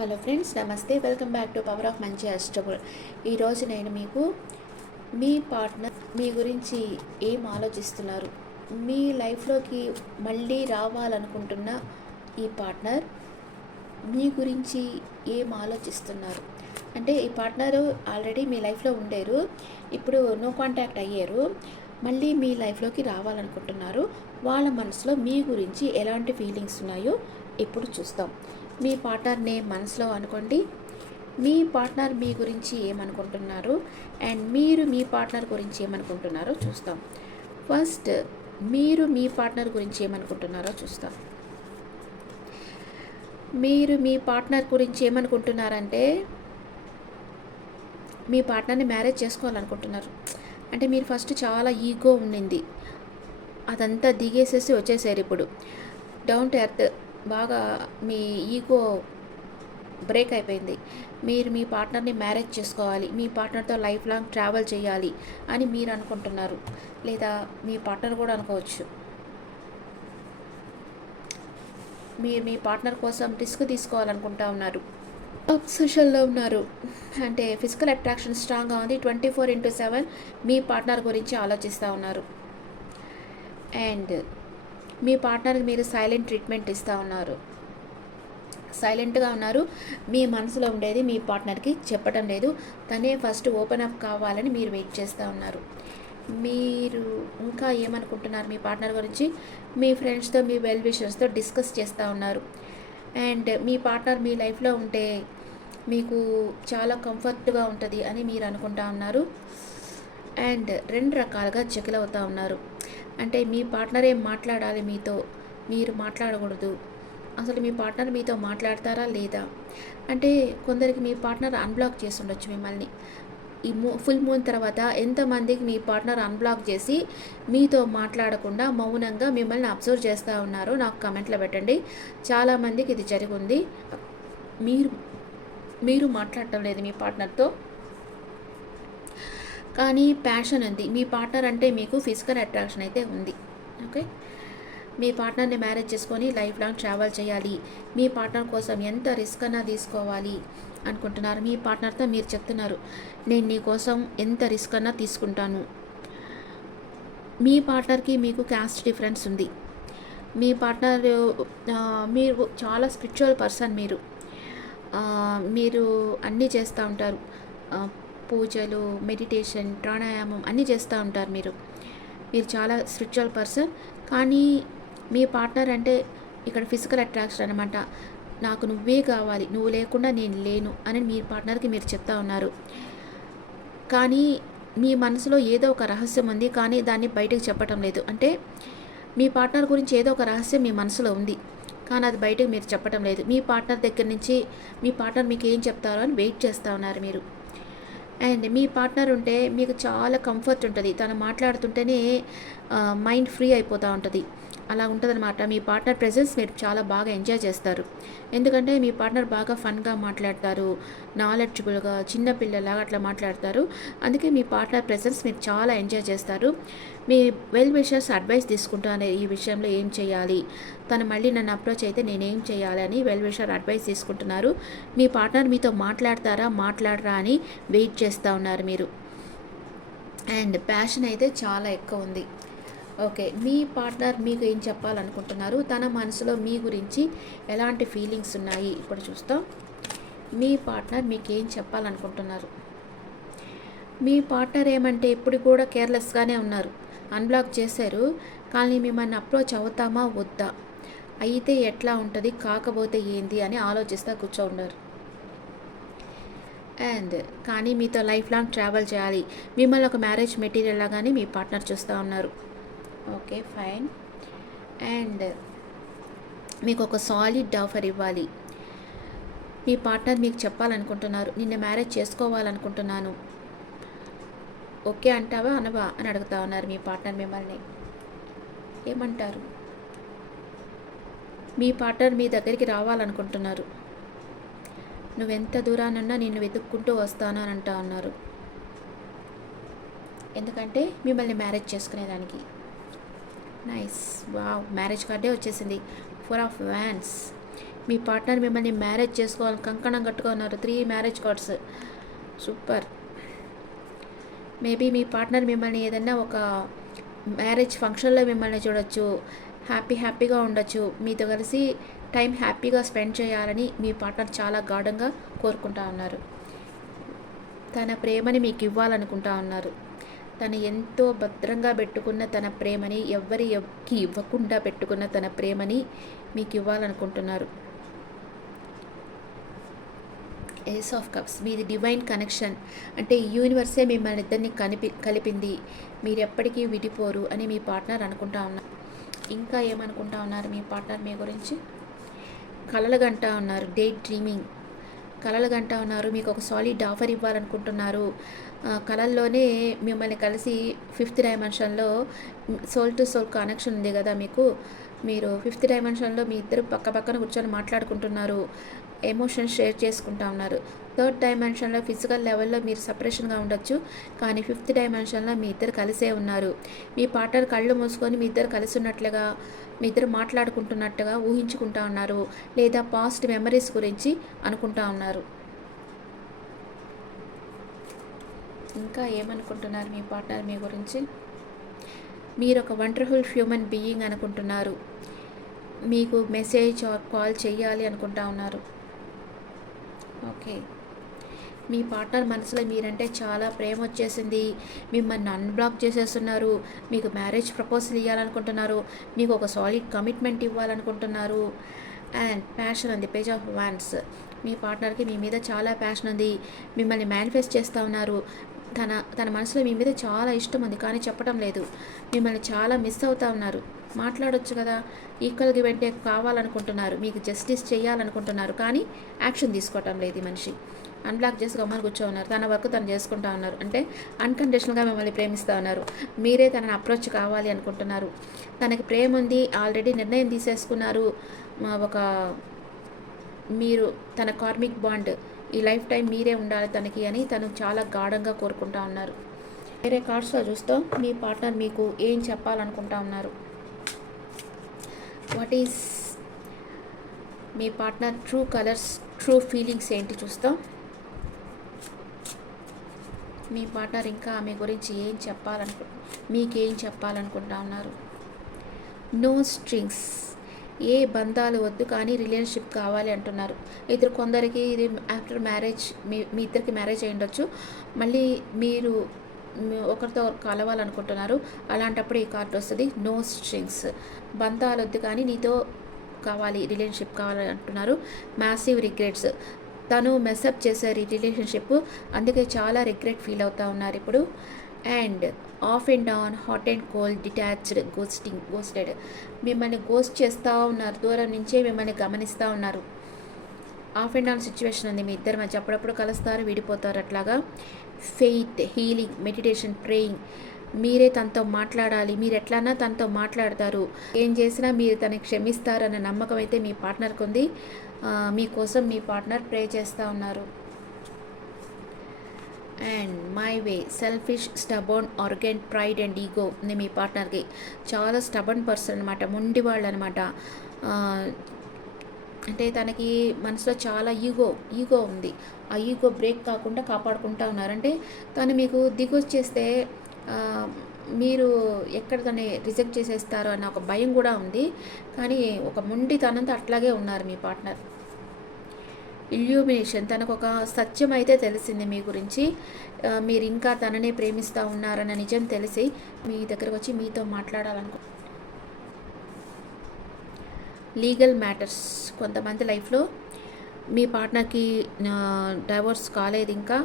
Hello friends, నమస్తే. Welcome back to power of మంచి అష్టబుల్. ఈరోజు నేను మీకు మీ పార్ట్నర్ మీ గురించి ఏం ఆలోచిస్తున్నారు, మీ లైఫ్లోకి మళ్ళీ రావాలనుకుంటున్న ఈ పార్ట్నర్ మీ గురించి ఏం ఆలోచిస్తున్నారు. అంటే ఈ పార్ట్నరు ఆల్రెడీ మీ లైఫ్లో ఉండేరు, ఇప్పుడు నో కాంటాక్ట్ అయ్యారు, మళ్ళీ మీ లైఫ్లోకి రావాలనుకుంటున్నారు. వాళ్ళ మనసులో మీ గురించి ఎలాంటి ఫీలింగ్స్ ఉన్నాయో ఇప్పుడు చూస్తాం. మీ పార్ట్నర్ని మనసులో అనుకోండి. మీ పార్ట్నర్ మీ గురించి ఏమనుకుంటున్నారు అండ్ మీరు మీ పార్ట్నర్ గురించి ఏమనుకుంటున్నారో చూస్తాం. ఫస్ట్ మీరు మీ పార్ట్నర్ గురించి ఏమనుకుంటున్నారో చూస్తాం. మీరు మీ పార్ట్నర్ గురించి ఏమనుకుంటున్నారంటే మీ పార్ట్నర్ని మ్యారేజ్ చేసుకోవాలనుకుంటున్నారు. అంటే మీరు ఫస్ట్ చాలా ఈగో ఉండింది, అదంతా దిగేసేసి వచ్చేసారు. ఇప్పుడు డౌన్ టు ఎర్త్, బాగా మీ ఈగో బ్రేక్ అయిపోయింది. మీరు మీ పార్ట్నర్ని మ్యారేజ్ చేసుకోవాలి, మీ పార్ట్నర్తో లైఫ్ లాంగ్ ట్రావెల్ చేయాలి అని మీరు అనుకుంటున్నారు. లేదా మీ పార్ట్నర్ కూడా అనుకోవచ్చు, మీరు మీ పార్ట్నర్ కోసం రిస్క్ తీసుకోవాలనుకుంటా ఉన్నారు. అబ్సెషన్లో ఉన్నారు, అంటే ఫిజికల్ అట్రాక్షన్ స్ట్రాంగ్గా ఉంది. 24/7 మీ పార్ట్నర్ గురించి ఆలోచిస్తూ ఉన్నారు. అండ్ మీ పార్ట్నర్కి మీరు సైలెంట్ ట్రీట్మెంట్ ఇస్తూ ఉన్నారు, సైలెంట్గా ఉన్నారు. మీ మనసులో ఉండేది మీ పార్ట్నర్కి చెప్పడం లేదు, తనే ఫస్ట్ ఓపెన్ అప్ కావాలని మీరు వెయిట్ చేస్తూ ఉన్నారు. మీరు ఇంకా ఏమనుకుంటున్నారు మీ పార్ట్నర్ గురించి? మీ ఫ్రెండ్స్తో, మీ వెల్ విషర్స్తో డిస్కస్ చేస్తూ ఉన్నారు. అండ్ మీ పార్ట్నర్ మీ లైఫ్లో ఉంటే మీకు చాలా కంఫర్ట్గా ఉంటుంది అని మీరు అనుకుంటా ఉన్నారు. అండ్ రెండు రకాలుగా చెకిల్ అవుతూ ఉన్నారు. అంటే మీ పార్ట్నర్ ఏం మాట్లాడాలి మీతో, మీరు మాట్లాడకూడదు. అసలు మీ పార్ట్నర్ మీతో మాట్లాడతారా లేదా? అంటే కొందరికి మీ పార్ట్నర్ అన్బ్లాక్ చేసి ఉండొచ్చు మిమ్మల్ని. ఈ ఫుల్ మూన్ తర్వాత ఎంతమందికి మీ పార్ట్నర్ అన్బ్లాక్ చేసి మీతో మాట్లాడకుండా మౌనంగా మిమ్మల్ని అబ్జర్వ్ చేస్తూ ఉన్నారో నాకు కమెంట్లో పెట్టండి. చాలామందికి ఇది జరిగింది. మీరు మాట్లాడటం లేదు మీ పార్ట్నర్తో, కానీ ప్యాషన్ ఉంది. మీ పార్ట్నర్ అంటే మీకు ఫిజికల్ అట్రాక్షన్ అయితే ఉంది. ఓకే, మీ పార్ట్నర్ని మ్యారేజ్ చేసుకొని లైఫ్ లాంగ్ ట్రావెల్ చేయాలి, మీ పార్ట్నర్ కోసం ఎంత రిస్క్ అన్నా తీసుకోవాలి అనుకుంటున్నారు. మీ పార్ట్నర్తో మీరు చెప్తున్నారు, నేను నీ కోసం ఎంత రిస్క్ అన్నా తీసుకుంటాను. మీ పార్ట్నర్కి మీకు క్యాస్ట్ డిఫరెన్స్ ఉంది. మీ పార్ట్నర్ మీరు చాలా స్పిరిచువల్ పర్సన్. మీరు అన్నీ చేస్తూ ఉంటారు, పూజలు, మెడిటేషన్, ప్రాణాయామం అన్నీ చేస్తూ ఉంటారు. మీరు చాలా స్పిరిచువల్ పర్సన్. కానీ మీ పార్ట్నర్ అంటే ఇక్కడ ఫిజికల్ అట్రాక్షన్ అనమాట. నాకు నువ్వే కావాలి, నువ్వు లేకుండా నేను లేను అని మీ పార్ట్నర్కి మీరు చెప్తా ఉన్నారు. కానీ మీ మనసులో ఏదో ఒక రహస్యం ఉంది, కానీ దాన్ని బయటకు చెప్పటం లేదు. అంటే మీ పార్ట్నర్ గురించి ఏదో ఒక రహస్యం మీ మనసులో ఉంది, కానీ అది బయటకు మీరు చెప్పటం లేదు. మీ పార్ట్నర్ దగ్గర నుంచి మీ పార్ట్నర్ మీకు ఏం చెప్తారో అని వెయిట్ చేస్తూ ఉన్నారు మీరు. అండ్ మీ పార్ట్నర్ ఉంటే మీకు చాలా కంఫర్ట్ ఉంటుంది, తను మాట్లాడుతుంటేనే మైండ్ ఫ్రీ అయిపోతూ ఉంటుంది. అలా ఉంటుందన్నమాట. మీ పార్ట్నర్ ప్రెజెన్స్ మీరు చాలా బాగా ఎంజాయ్ చేస్తారు. ఎందుకంటే మీ పార్ట్నర్ బాగా ఫన్గా మాట్లాడతారు, నాలెడ్జబుల్గా, చిన్నపిల్లలాగా అట్లా మాట్లాడతారు. అందుకే మీ పార్ట్నర్ ప్రెజెన్స్ మీరు చాలా ఎంజాయ్ చేస్తారు. మీ వెల్ విషర్స్ అడ్వైస్ తీసుకుంటాను, ఈ విషయంలో ఏం చేయాలి, తను మళ్ళీ నన్ను అప్రోచ్ అయితే నేనేం చేయాలి అని వెల్ విషర్ అడ్వైస్ తీసుకుంటున్నారు. మీ పార్ట్నర్ మీతో మాట్లాడరా అని వెయిట్ చేస్తూ ఉన్నారు మీరు. అండ్ ప్యాషన్ అయితే చాలా ఎక్కువ ఉంది. ఓకే, మీ పార్ట్నర్ మీకు ఏం చెప్పాలనుకుంటున్నారు, తన మనసులో మీ గురించి ఎలాంటి ఫీలింగ్స్ ఉన్నాయి ఇప్పుడు చూస్తాం. మీ పార్ట్నర్ మీకు ఏం చెప్పాలనుకుంటున్నారు? మీ పార్ట్నర్ ఏమంటే ఇప్పుడు కూడా కేర్లెస్గానే ఉన్నారు, అన్బ్లాక్ చేశారు. కానీ మిమ్మల్ని అప్రోచ్ అవుతామా వద్దా, అయితే ఎట్లా ఉంటుంది, కాకపోతే ఏంది అని ఆలోచిస్తూ కూర్చోన్నారు. అండ్ కానీ మీతో లైఫ్ లాంగ్ ట్రావెల్ చేయాలి, మిమ్మల్ని ఒక మ్యారేజ్ మెటీరియల్ లాగానే మీ పార్ట్నర్ చూస్తూ ఉన్నారు. Okay, fine. అండ్ మీకు ఒక సాలిడ్ ఆఫర్ ఇవ్వాలి. మీ పార్ట్నర్ మీకు చెప్పాలనుకుంటున్నారు, నిన్ను మ్యారేజ్ చేసుకోవాలనుకుంటున్నాను, ఓకే అంటావా అనవా అని అడుగుతా ఉన్నారు మీ పార్ట్నర్ మిమ్మల్ని. ఏమంటారు? మీ పార్ట్నర్ మీ దగ్గరికి రావాలనుకుంటున్నారు, నువ్వెంత దూరానున్నా నిన్ను వెతుక్కుంటూ వస్తాను అని అంటా ఉన్నారు. ఎందుకంటే మిమ్మల్ని మ్యారేజ్ చేసుకునేదానికి. నైస్, వావ్, మ్యారేజ్ కార్డే వచ్చేసింది. 4 of Wands. మీ పార్ట్నర్ మిమ్మల్ని మ్యారేజ్ చేసుకోవాలని కంకణం కట్టుగా ఉన్నారు. 3 మ్యారేజ్ కార్డ్స్. సూపర్. మేబీ మీ పార్ట్నర్ మిమ్మల్ని ఏదైనా ఒక మ్యారేజ్ ఫంక్షన్లో మిమ్మల్ని చూడొచ్చు. హ్యాపీగా ఉండొచ్చు. మీతో కలిసి టైం హ్యాపీగా స్పెండ్ చేయాలని మీ పార్ట్నర్ చాలా గాఢంగా కోరుకుంటా ఉన్నారు. తన ప్రేమని మీకు ఇవ్వాలనుకుంటా ఉన్నారు. తను ఎంతో భద్రంగా పెట్టుకున్న తన ప్రేమని ఎవరికి ఇవ్వకుండా పెట్టుకున్న తన ప్రేమని మీకు ఇవ్వాలనుకుంటున్నారు. Ace of cups. మీది డివైన్ కనెక్షన్. అంటే ఈ యూనివర్సే మిమ్మల్ని ఇద్దరిని కలిపింది. మీరు ఎప్పటికీ విడిపోరు అని మీ పార్ట్నర్ అనుకుంటా ఉన్నారు. ఇంకా ఏమనుకుంటా ఉన్నారు మీ పార్ట్నర్ మీ గురించి? కలలు గంటా ఉన్నారు. Day dreaming. కలలు గంటా ఉన్నారు. మీకు ఒక సాలిడ్ ఆఫర్ ఇవ్వాలనుకుంటున్నారు. కలల్లోనే మిమ్మల్ని కలిసి 5th డైమెన్షన్లో సోల్ టు సోల్ కనెక్షన్ ఉంది కదా మీకు. మీరు 5th డైమెన్షన్లో మీ ఇద్దరు పక్కన కూర్చొని మాట్లాడుకుంటున్నారు. ఎమోషన్స్ షేర్ చేసుకుంటా ఉన్నారు. 3rd డైమెన్షన్లో ఫిజికల్ లెవెల్లో మీరు సపరేషన్గా ఉండొచ్చు. కానీ 5th డైమెన్షన్లో మీ ఇద్దరు కలిసే ఉన్నారు. మీ పార్ట్నర్ కళ్ళు మూసుకొని మీ ఇద్దరు కలిసి ఉన్నట్లుగా, మీ ఇద్దరు మాట్లాడుకుంటున్నట్టుగా ఊహించుకుంటా ఉన్నారు. లేదా పాస్ట్ మెమరీస్ గురించి అనుకుంటా ఉన్నారు. ఇంకా ఏమనుకుంటున్నారు మీ పార్ట్నర్ మీ గురించి? మీరు ఒక వండర్ఫుల్ హ్యూమన్ బీయింగ్ అనుకుంటున్నారు. మీకు మెసేజ్ ఆర్ కాల్ చేయాలి అనుకుంటా ఉన్నారు. ఓకే. మీ పార్ట్నర్ మనసులో మీరంటే చాలా ప్రేమ వచ్చేసింది. మిమ్మల్ని అన్బ్లాక్ చేసేస్తున్నారు. మీకు మ్యారేజ్ ప్రపోజల్ ఇవ్వాలనుకుంటున్నారు. మీకు ఒక సాలిడ్ కమిట్మెంట్ ఇవ్వాలనుకుంటున్నారు. అండ్ ప్యాషన్ ఉంది. Page of wands. మీ పార్ట్నర్కి మీ మీద చాలా ప్యాషన్ ఉంది. మిమ్మల్ని మేనిఫెస్ట్ చేస్తూ ఉన్నారు. తన మనసులో మీ మీద చాలా ఇష్టం ఉంది, కానీ చెప్పడం లేదు. మిమ్మల్ని చాలా మిస్ అవుతూ ఉన్నారు. మాట్లాడొచ్చు కదా. ఈక్వల్ గివ్ అండ్ టేక్ కావాలనుకుంటున్నారు. మీకు జస్టిస్ చేయాలనుకుంటున్నారు, కానీ యాక్షన్ తీసుకోవటం లేదు. ఈ మనిషి అన్బ్లాక్ చేసి గమ్మని కూర్చోన్నారు. తన వర్క్ తను చేసుకుంటా ఉన్నారు. అంటే అన్కండిషనల్గా మిమ్మల్ని ప్రేమిస్తూ ఉన్నారు. మీరే తనని అప్రోచ్ కావాలి అనుకుంటున్నారు. తనకి ప్రేమ ఉంది. ఆల్రెడీ నిర్ణయం తీసేసుకున్నారు. మీరు తన కార్మిక్ బాండ్ ఈ లైఫ్ టైం మీరే ఉండాలి తనకి అని తను చాలా గాఢంగా కోరుకుంటా ఉన్నారు. వేరే కార్డ్స్లో చూస్తూ మీ పార్ట్నర్ మీకు ఏం చెప్పాలనుకుంటా ఉన్నారు? What is me partner true colours, true feelings ఏంటి చూస్తాం. మీ పార్ట్నర్ ఇంకా మీ గురించి మీకేం చెప్పాలనుకుంటా ఉన్నారు? No strings. ఏ బంధాలు వద్దు, కానీ రిలేషన్షిప్ కావాలి అంటున్నారు. కొందరికి ఇది ఆఫ్టర్ మ్యారేజ్ మీ ఇద్దరికి మ్యారేజ్ అయి ఉండొచ్చు. మళ్ళీ మీరు ఒకరితో కలవాలనుకుంటున్నారు. అలాంటప్పుడు ఈ కార్డు వస్తుంది. No strings. బంధాలు వద్దు, కానీ నీతో కావాలి, రిలేషన్షిప్ కావాలి అంటున్నారు. Massive regrets. తను మెస్అప్ చేశారు ఈ రిలేషన్షిప్, అందుకే చాలా రిగ్రెట్ ఫీల్ అవుతూ ఉన్నారు ఇప్పుడు. And of and down, hot and cold, detached, గోస్టెడ్. మిమ్మల్ని గోస్ట్ చేస్తూ ఉన్నారు. దూరం నుంచే మిమ్మల్ని గమనిస్తూ ఉన్నారు. ఆఫ్ అండ్ డౌన్ సిచ్యువేషన్ ఉంది మీ ఇద్దరి మధ్య. అప్పుడప్పుడు కలుస్తారు, విడిపోతారు. అట్లాగా ఫెయిత్, హీలింగ్, మెడిటేషన్, ప్రేయింగ్. మీరే తనతో మాట్లాడాలి. మీరు ఎట్లన్నా తనతో మాట్లాడతారు. ఏం చేసినా మీరు తనకి క్షమిస్తారన్న నమ్మకం అయితే మీ పార్ట్నర్కి ఉంది. మీకోసం మీ పార్ట్నర్ ప్రే చేస్తూ ఉన్నారు. And my way, selfish, stubborn, arrogant, pride and ego ఉంది మీ పార్ట్నర్కి. చాలా స్టబర్న్ పర్సన్ అనమాట, మొండి వాళ్ళు అనమాట. అంటే తనకి మనసులో చాలా ఈగో ఉంది. ఆ ఈగో బ్రేక్ కాకుండా కాపాడుకుంటూ ఉన్నారు. అంటే తను మీకు దిగొచ్చేస్తే మీరు ఎక్కడ తను రిజెక్ట్ చేసేస్తారో అన్న ఒక భయం కూడా ఉంది. కానీ ఒక మొండితనంతో అట్లాగే ఉన్నారు మీ పార్ట్నర్. ఇల్యూమినేషన్. తనకు ఒక సత్యం అయితే తెలిసింది మీ గురించి. మీరు ఇంకా తననే ప్రేమిస్తూ ఉన్నారన్న నిజం తెలిసి మీ దగ్గరకు వచ్చి మీతో మాట్లాడాలనుకో. Legal matters. కొంతమంది లైఫ్లో మీ పార్ట్నర్కి డైవోర్స్ కాలేదు, ఇంకా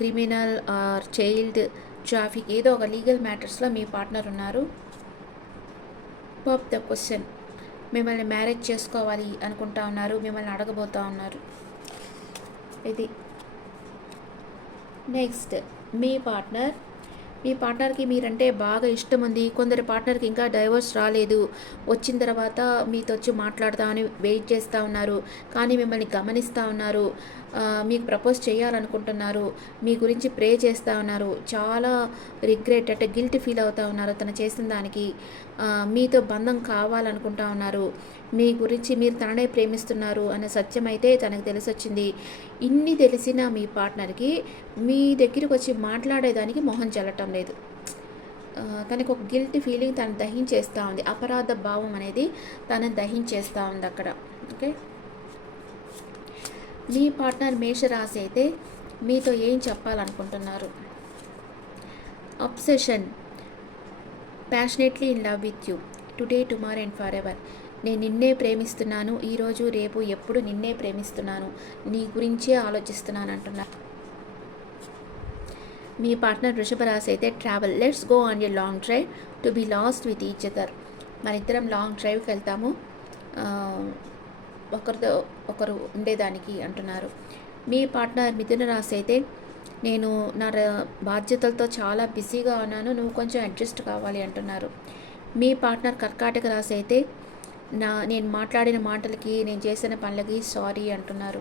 క్రిమినల్ ఆర్ చైల్డ్ ట్రాఫిక్ ఏదో ఒక లీగల్ మ్యాటర్స్లో మీ పార్ట్నర్ ఉన్నారు. Pop the question. మిమ్మల్ని మ్యారేజ్ చేసుకోవాలి అనుకుంటా ఉన్నారు. మిమ్మల్ని అడగబోతూ ఉన్నారు. ఇది నెక్స్ట్ మీ పార్ట్నర్కి మీరంటే బాగా ఇష్టం ఉంది. కొందరి పార్ట్నర్కి ఇంకా డైవోర్స్ రాలేదు. వచ్చిన తర్వాత మీతో వచ్చి మాట్లాడతామని వెయిట్ చేస్తూ ఉన్నారు. కానీ మిమ్మల్ని గమనిస్తూ ఉన్నారు. మీకు ప్రపోజ్ చేయాలనుకుంటున్నారు, మీ గురించి ప్రే చేస్తూ ఉన్నారు, చాలా రిగ్రెట్ అంటే గిల్ట్ ఫీల్ అవుతూ ఉన్నారు తను చేసిన దానికి, మీతో బంధం కావాలనుకుంటా ఉన్నారు, మీ గురించి మీరు తననే ప్రేమిస్తున్నారు అనే సత్యం అయితే తనకు తెలిసొచ్చింది. ఇన్ని తెలిసిన మీ పార్ట్నర్కి మీ దగ్గరికి వచ్చి మాట్లాడేదానికి మొహం చెల్లటం లేదు. తనకు ఒక గిల్ట్ ఫీలింగ్ తను దహించేస్తూ ఉంది, అపరాధ భావం అనేది తనని దహించేస్తూ ఉంది అక్కడ. ఓకే, మీ పార్ట్నర్ మేషరాశి అయితే మీతో ఏం చెప్పాలనుకుంటున్నారు? Obsession, passionately in love with you today tomorrow and for ever. నేను నిన్నే ప్రేమిస్తున్నాను, ఈరోజు రేపు ఎప్పుడు నిన్నే ప్రేమిస్తున్నాను, నీ గురించే ఆలోచిస్తున్నాను అంటున్నారు. మీ పార్ట్నర్ వృషభ రాశి అయితే travel, let's go on a long drive to be lost with each other. మన ఇద్దరం లాంగ్ డ్రైవ్కి వెళ్తాము, ఒకరితో ఒకరు ఉండేదానికి అంటున్నారు. మీ పార్ట్నర్ మిథున రాశి అయితే నేను నా బాధ్యతలతో చాలా బిజీగా ఉన్నాను, నువ్వు కొంచెం అడ్జస్ట్ కావాలి అంటున్నారు. మీ పార్ట్నర్ కర్కాటక రాశి అయితే నేను మాట్లాడిన మాటలకి, నేను చేసిన పనులకి సారీ అంటున్నారు.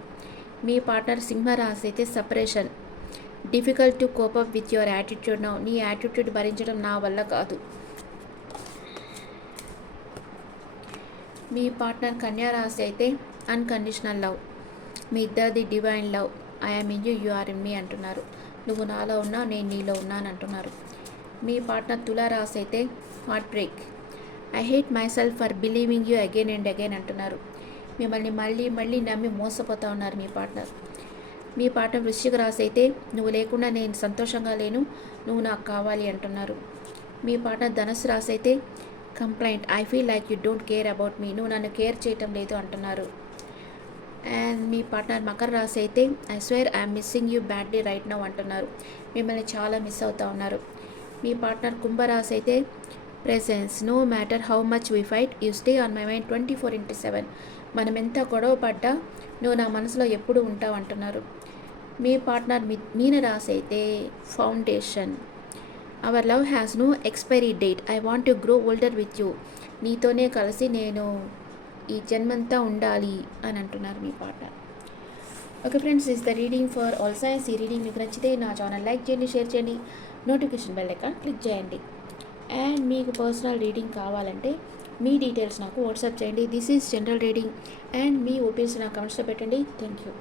మీ పార్ట్నర్ సింహరాశి అయితే separation, difficult to cope up with your attitude now. నీ యాటిట్యూడ్ భరించడం నా వల్ల కాదు. మీ పార్ట్నర్ కన్యా రాశి అయితే అన్కండిషనల్ లవ్, మీ ఇద్దరిది divine love, I'm in you, you are in me అంటున్నారు. నువ్వు నాలో ఉన్నా, నేను నీలో ఉన్నాను అంటున్నారు. మీ పార్ట్నర్ తులా రాశి అయితే heart break, I hate my self for believing you again and again అంటున్నారు. మిమ్మల్ని మళ్ళీ మళ్ళీ నమ్మి మోసపోతూ ఉన్నారు మీ పార్ట్నర్. మీ పార్ట్నర్ వృశ్చిక రాశి అయితే నువ్వు లేకుండా నేను సంతోషంగా లేను, నువ్వు నాకు కావాలి అంటున్నారు. మీ పార్ట్నర్ ధనుసు రాశి అయితే complaint, I feel like you don't care about me, నువ్వు నన్ను కేర్ చేయటం లేదు అంటున్నారు. అండ్ మీ పార్ట్నర్ మకర రాశి అయితే I swear I'm missing you badly right now అంటున్నారు. మిమ్మల్ని చాలా మిస్ అవుతూ ఉన్నారు. మీ పార్ట్నర్ కుంభరాశి అయితే presence, no matter how much we fight you stay on my mind 24/7. మనం ఎంత గొడవ పడ్డా నువ్వు నా మనసులో ఎప్పుడు ఉంటావు అంటున్నారు. మీ పార్ట్నర్ మీన రాశి అయితే foundation, our love has no expiry date, I want to grow older with you. నీతోనే కలిసి నేను ఈ జన్మంతా ఉండాలి అని అంటున్నారు మీ partner. Okay friends, is the reading for all signs. ఈ రీడింగ్ మీకు నచ్చితే నా ఛానల్ లైక్ చేయండి, షేర్ చేయండి, నోటిఫికేషన్ బెల్ ఐకాన్ క్లిక్ చేయండి. అండ్ మీకు పర్సనల్ రీడింగ్ కావాలంటే మీ డీటెయిల్స్ నాకు వాట్సాప్ చేయండి. This is general reading and మీ ఒపీనియన్స్ నా కమెంట్స్లో పెట్టండి. Thank you.